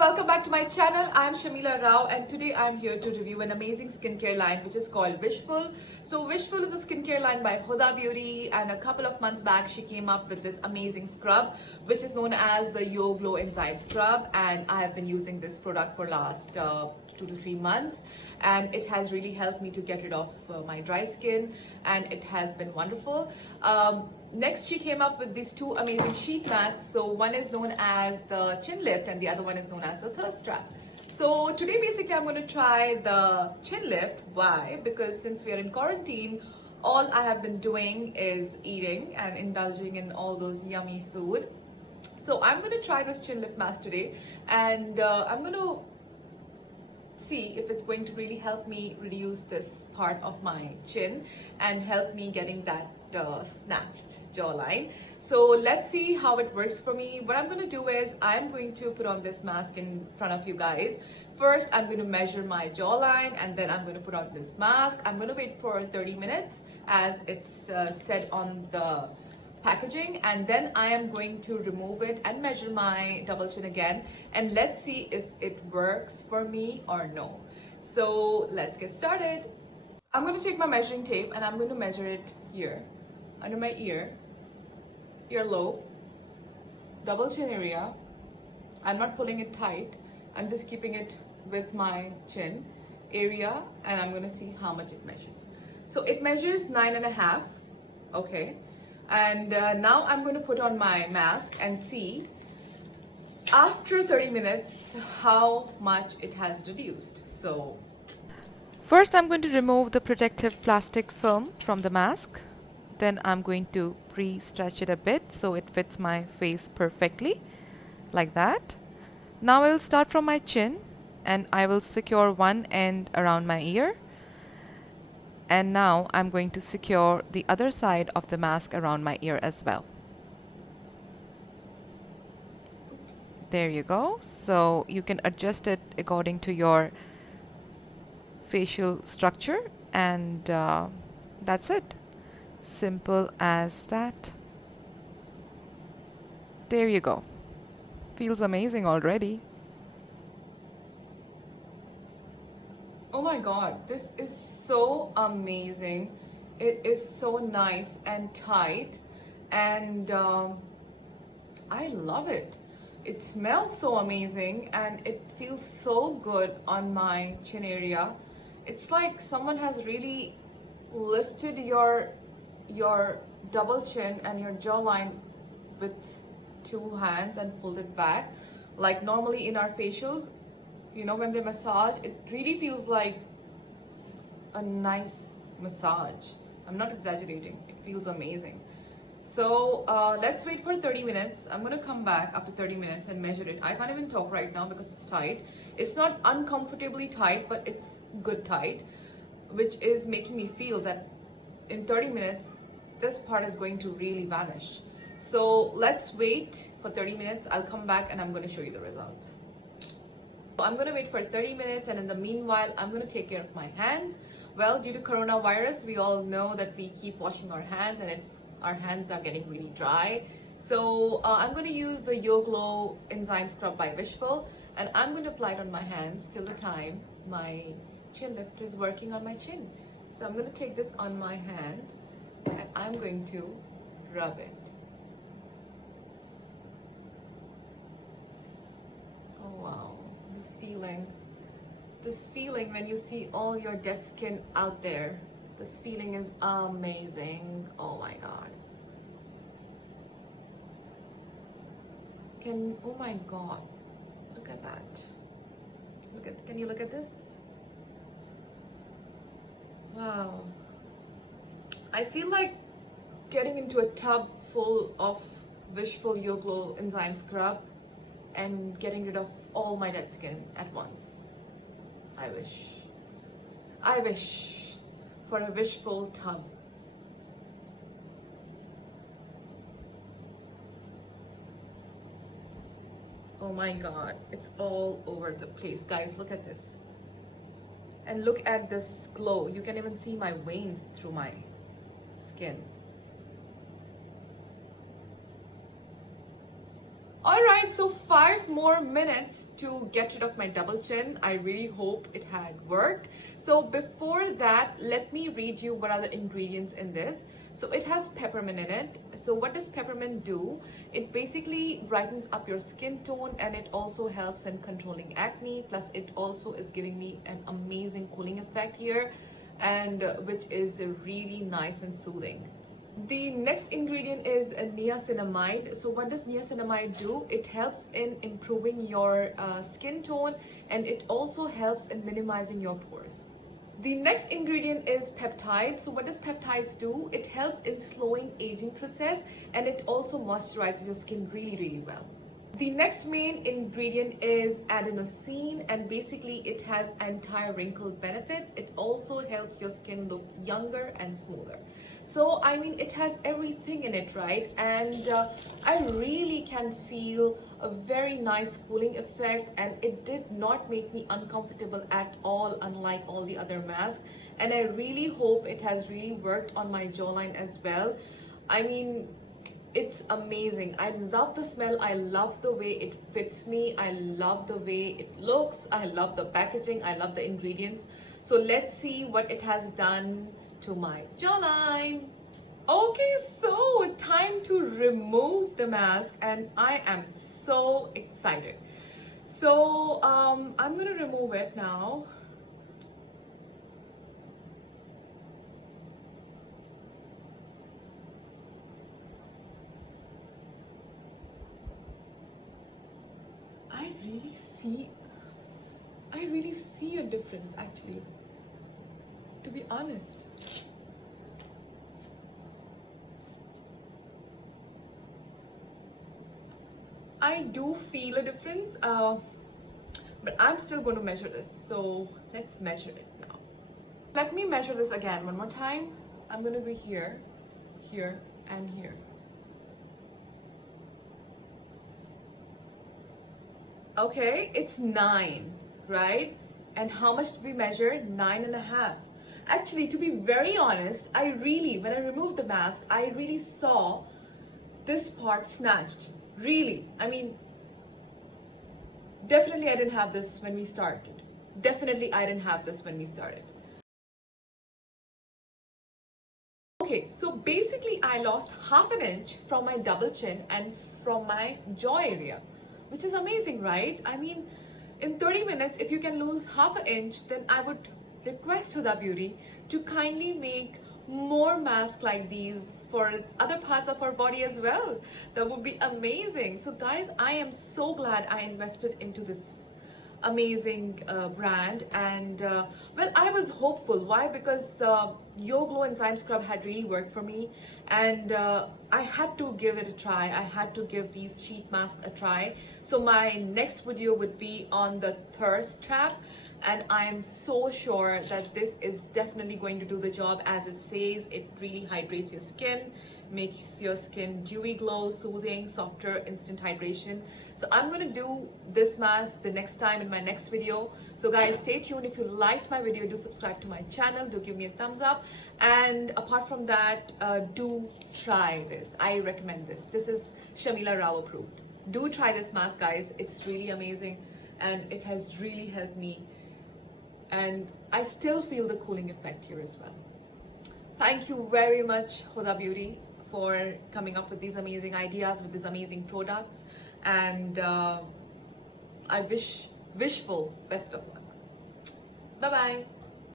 welcome back to my channel. I'm Shamila Rao and today I'm here to review an amazing skincare line which is called Wishful. So Wishful is a skincare line by Huda Beauty, and a couple of months back she came up with this amazing scrub which is known as the Yo Glow Enzyme Scrub, and I have been using this product for last 2 to 3 months, and it has really helped me to get rid of my dry skin, and it has been wonderful. Next, she came up with these two amazing sheet mats. So one is known as the chin lift and the other one is known as the thirst trap. So today basically I'm going to try the chin lift. Why? Because since we are in quarantine, all I have been doing is eating and indulging in all those yummy food. So I'm going to try this chin lift mask today, and I'm going to see if it's going to really help me reduce this part of my chin and help me getting that snatched jawline. So let's see how it works for me. What I'm going to do is I'm going to put on this mask in front of you guys. First, I'm going to measure my jawline and then I'm going to put on this mask. I'm going to wait for 30 minutes as it's said on the packaging, and then I am going to remove it and measure my double chin again, and let's see if it works for me or no. So let's get started. I'm going to take my measuring tape and I'm going to measure it here under my earlobe, double chin area. I'm not pulling it tight, I'm just keeping it with my chin area, and I'm going to see how much it measures. So it measures 9.5. Okay. And now I'm going to put on my mask and see after 30 minutes how much it has reduced. So first I'm going to remove the protective plastic film from the mask. Then I'm going to pre-stretch it a bit so it fits my face perfectly, like that. Now I will start from my chin and I will secure one end around my ear. And now I'm going to secure the other side of the mask around my ear as well. There you go. So you can adjust it according to your facial structure, and that's it. Simple as that. There you go. Feels amazing already. Oh my god, this is so amazing. It is so nice and tight, and I love it. It smells so amazing and it feels so good on my chin area. It's like someone has really lifted your double chin and your jawline with two hands and pulled it back. Like normally in our facials, you know, when they massage, it really feels like a nice massage. I'm not exaggerating. It feels amazing. So let's wait for 30 minutes. I'm going to come back after 30 minutes and measure it. I can't even talk right now because it's tight. It's not uncomfortably tight, but it's good tight, which is making me feel that in 30 minutes, this part is going to really vanish. So let's wait for 30 minutes. I'll come back and I'm going to show you the results. I'm going to wait for 30 minutes, and in the meanwhile I'm going to take care of my hands. Well, due to coronavirus, we all know that we keep washing our hands and our hands are getting really dry. So I'm going to use the Yo Glow Enzyme Scrub by Wishful, and I'm going to apply it on my hands till the time my chin lift is working on my chin. So I'm going to take this on my hand and I'm going to rub it. Oh wow. This feeling when you see all your dead skin out there, this feeling is amazing. Oh my god. Oh my god, look at that. Can you look at this? Wow. I feel like getting into a tub full of Wishful Yo Glow Enzyme Scrub and getting rid of all my dead skin at once. I wish for a Wishful tub. Oh my god, it's all over the place. Guys, look at this. And look at this glow. You can even see my veins through my skin. Alright Alright, so 5 more minutes to get rid of my double chin. I really hope it had worked. So before that, let me read you what are the ingredients in this. So it has peppermint in it. So what does peppermint do? It basically brightens up your skin tone, and it also helps in controlling acne. Plus it also is giving me an amazing cooling effect here, and which is really nice and soothing. The next ingredient is niacinamide. So what does niacinamide do? It helps in improving your skin tone, and it also helps in minimizing your pores. The next ingredient is peptide. So what does peptides do? It helps in slowing aging process, and it also moisturizes your skin really well. The next main ingredient is adenosine, and basically it has anti-wrinkle benefits. It also helps your skin look younger and smoother. So I mean, it has everything in it, right? And I really can feel a very nice cooling effect, and it did not make me uncomfortable at all, unlike all the other masks. And I really hope it has really worked on my jawline as well. I mean, it's amazing. I love the smell. I love the way it fits me. I love the way it looks. I love the packaging. I love the ingredients. So let's see what it has done to my jawline. Okay, so time to remove the mask, and I am so excited. So I'm gonna remove it now. I really see a difference, actually, to be honest. I do feel a difference, but I'm still going to measure this. So let's measure it now. Let me measure this again one more time. I'm going to go here, here, and here. Okay, it's 9, right? And how much did we measure? 9.5. Actually, to be very honest, when I removed the mask, I really saw this part snatched. Really, I mean, definitely I didn't have this when we started. Definitely I didn't have this when we started. Okay, so basically I lost half an inch from my double chin and from my jaw area, which is amazing, right? I mean, in 30 minutes, if you can lose half an inch, then I would request Huda Beauty to kindly make more masks like these for other parts of our body as well. That would be amazing. So guys, I am so glad I invested into this amazing brand, and well, I was hopeful. Why? Because Yo Glow Enzyme Scrub had really worked for me, and I had to give it a try. I had to give these sheet masks a try. So my next video would be on the thirst trap, and I am so sure that this is definitely going to do the job as it says. It really hydrates your skin, makes your skin dewy glow, soothing, softer, instant hydration. So I'm going to do this mask the next time in my next video. So guys, stay tuned. If you liked my video, do subscribe to my channel, do give me a thumbs up, and apart from that, do try this. I recommend this. This is Shamila Rao approved. Do try this mask, guys. It's really amazing, and it has really helped me, and I still feel the cooling effect here as well. Thank you very much, Huda Beauty, for coming up with these amazing ideas, with these amazing products, and I wish Wishful best of luck. Bye bye.